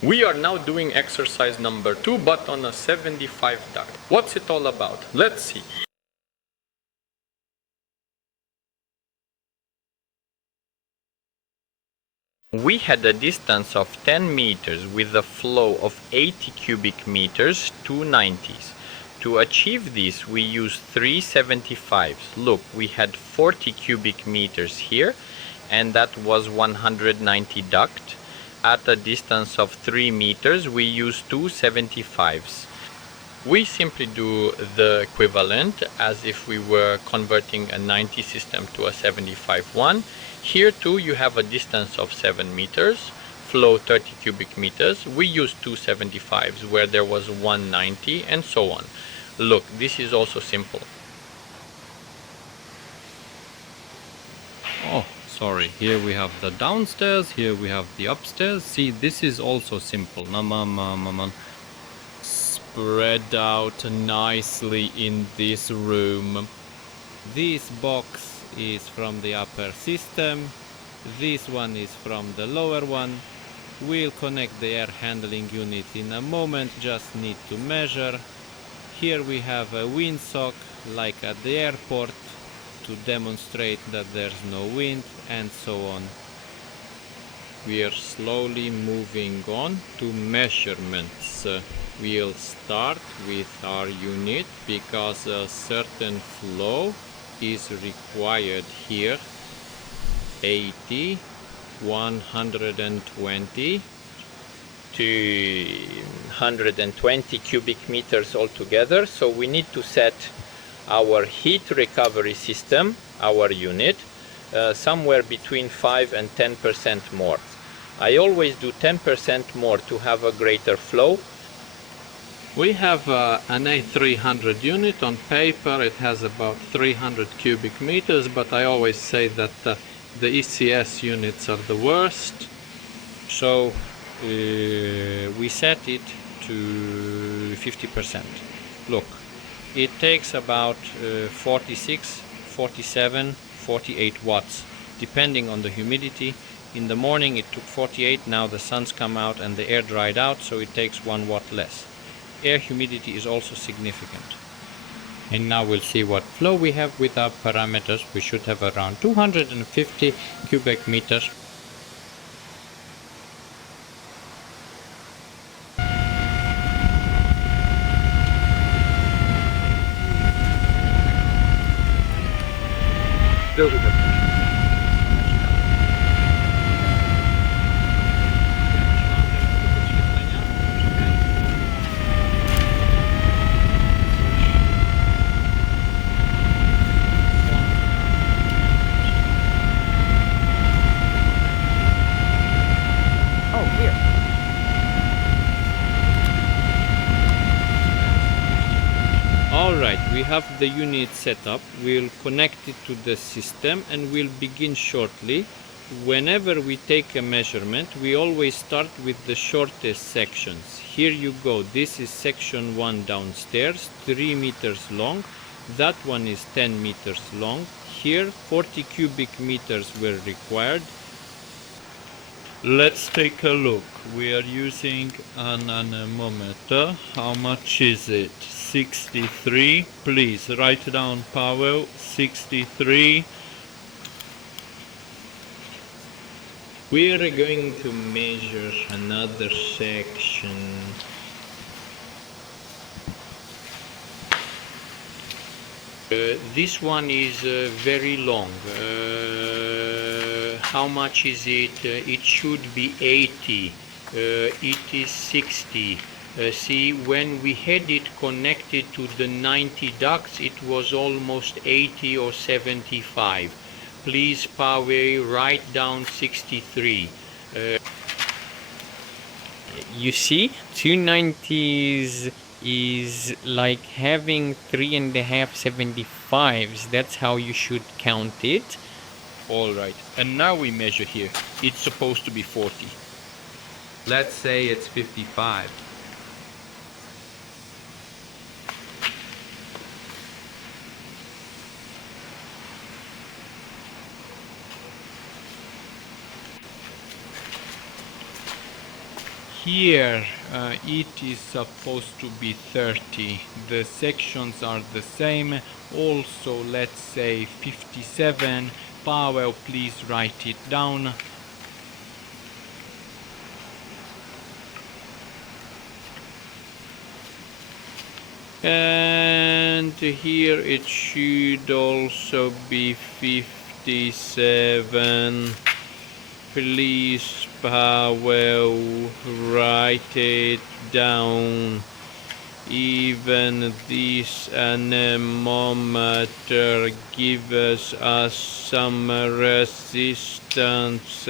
We are now doing exercise number 2, but on a 75 duct. What's it all about? Let's see. We had a distance of 10 meters with a flow of 80 cubic meters, 290s. To achieve this, we used 375s. Look, we had 40 cubic meters here, and that was 190 duct. At a distance of 3 meters, we used 275s. We simply do the equivalent as if we were converting a 90 system to a 75 one. Here too you have a distance of 7 meters, flow 30 cubic meters. We use 275s where there was 190 and so on. Look, this is also simple. Oh, sorry, here we have the downstairs, here we have the upstairs. See, this is also simple. Spread out nicely in this room. This box is from the upper system, this one is from the lower one. We'll connect the air handling unit in a moment, just need to measure. Here we have a windsock like at the airport to demonstrate that there's no wind, and so on. We are slowly moving on to measurements. We'll start with our unit because a certain flow is required here. 80, 120 to 120 cubic meters altogether. So we need to set our heat recovery system, our unit, somewhere between 5 and 10% more. I always do 10% more to have a greater flow. We have an A300 unit. On paper it has about 300 cubic meters, but I always say that the ECS units are the worst. So we set it to 50%. Look, it takes about 46, 47, 48 watts, depending on the humidity. In the morning it took 48, now the sun's come out and the air dried out, so it takes 1 watt less. Air humidity is also significant. And now we'll see what flow we have with our parameters. We should have around 250 cubic meters. Alright, we have the unit set up. We'll connect it to the system and we'll begin shortly. Whenever we take a measurement, we always start with the shortest sections. Here you go, this is section 1 downstairs, 3 meters long. That one is 10 meters long. Here 40 cubic meters were required. Let's take a look. We are using an anemometer. How much is it? 63. Please write down, Paweł. 63. We are going to measure another section. This one is very long. How much is it? It should be 80. It is 60. See, when we had it connected to the 90 ducts, it was almost 80 or 75. Please, Paweł, write down 63. You see, 290s is like having 3.5 75s. That's how you should count it. Alright, and now we measure here. It's supposed to be 40. Let's say it's 55. Here it is supposed to be 30. The sections are the same. Also, let's say 57. Pavel, please write it down. And here it should also be 57. Please, Pavel, write it down. Even this anemometer gives us some resistance.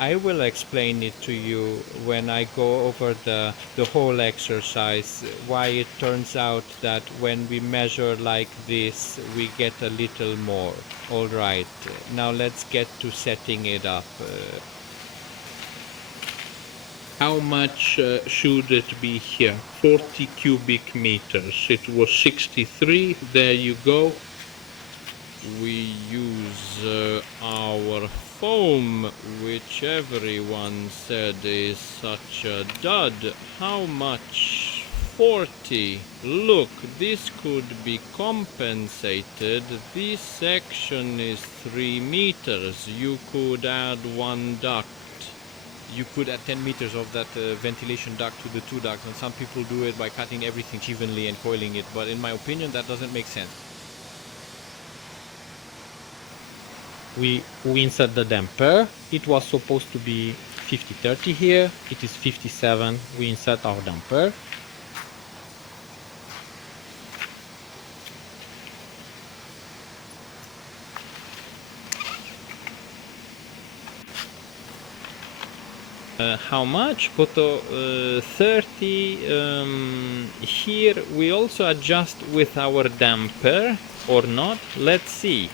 I will explain it to you when I go over the whole exercise, why it turns out that when we measure like this, we get a little more. Alright, now let's get to setting it up. How much should it be here? 40 cubic meters. It was 63. There you go. We use our foam, which everyone said is such a dud. How much? 40. Look, this could be compensated. This section is 3 meters. You could add 1 duct. You could add 10 meters of that ventilation duct to the 2 ducts, and some people do it by cutting everything evenly and coiling it, but in my opinion that doesn't make sense. We insert the damper. It was supposed to be 50-30 here. It is 57. We insert our damper. How much? 30. Here we also adjust with our damper or not. Let's see.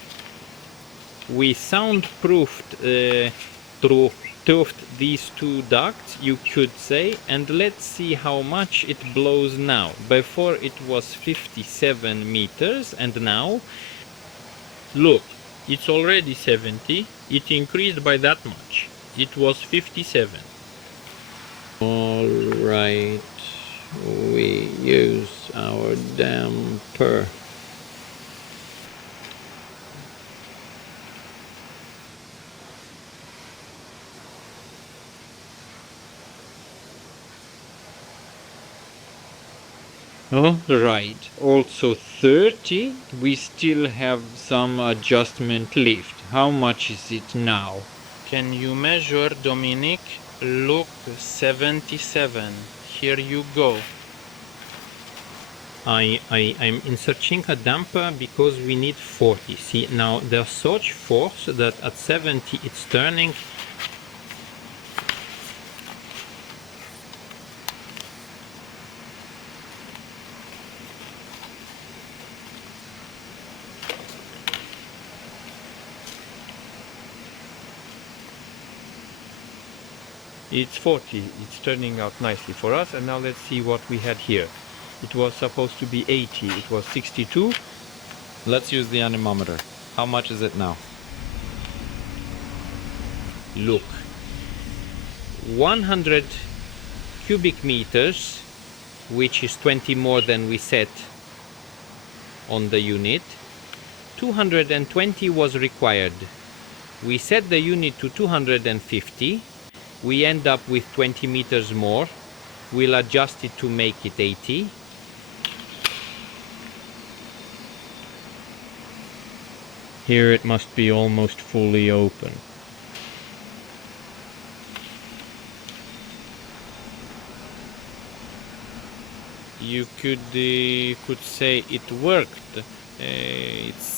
We soundproofed these 2 ducts, you could say, and let's see how much it blows now. Before it was 57 meters, and now look, it's already 70. It increased by that much. It was 57. Alright, we use our damper. Alright, also 30, we still have some adjustment left. How much is it now? Can you measure, Dominic? Look, 77. Here you go. I'm inserting a damper because we need 40. See, now there's such force that at 70 it's turning. It's 40. It's turning out nicely for us, and now let's see what we had here. It was supposed to be 80. It was 62. Let's use the anemometer. How much is it now? Look, 100 cubic meters, which is 20 more than we set on the unit. 220 was required. We set the unit to 250. We end up with 20 meters more. We'll adjust it to make it 80. Here it must be almost fully open. You could say it worked. It's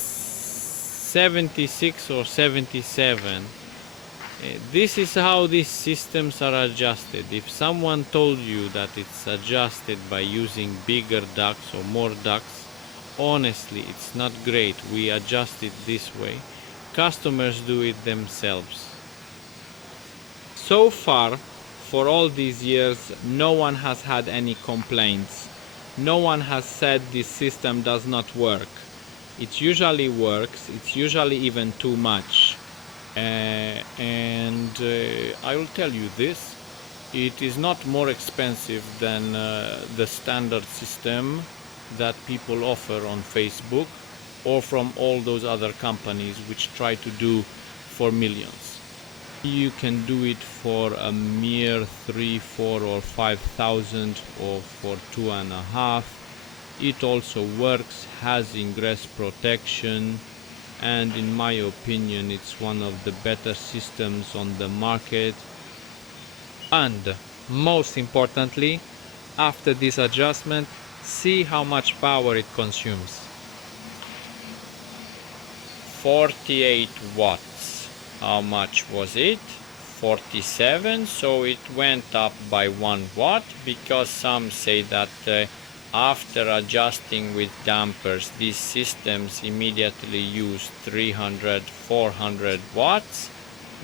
76 or 77. This is how these systems are adjusted. If someone told you that it's adjusted by using bigger ducts or more ducts, honestly, it's not great. We adjust it this way. Customers do it themselves. So far, for all these years, no one has had any complaints. No one has said this system does not work. It usually works. It's usually even too much. I will tell you this, it is not more expensive than the standard system that people offer on Facebook or from all those other companies which try to do for millions. You can do it for a mere 3, 4 or 5,000 or for 2.5. It also works, has ingress protection, and in my opinion it's one of the better systems on the market. And most importantly, after this adjustment, see how much power it consumes. 48 watts. How much was it? 47. So it went up by 1 watt, because some say that after adjusting with dampers, these systems immediately use 300, 400 watts,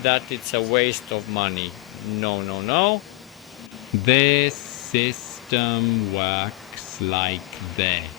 that it's a waste of money. No, no, no. This system works like this.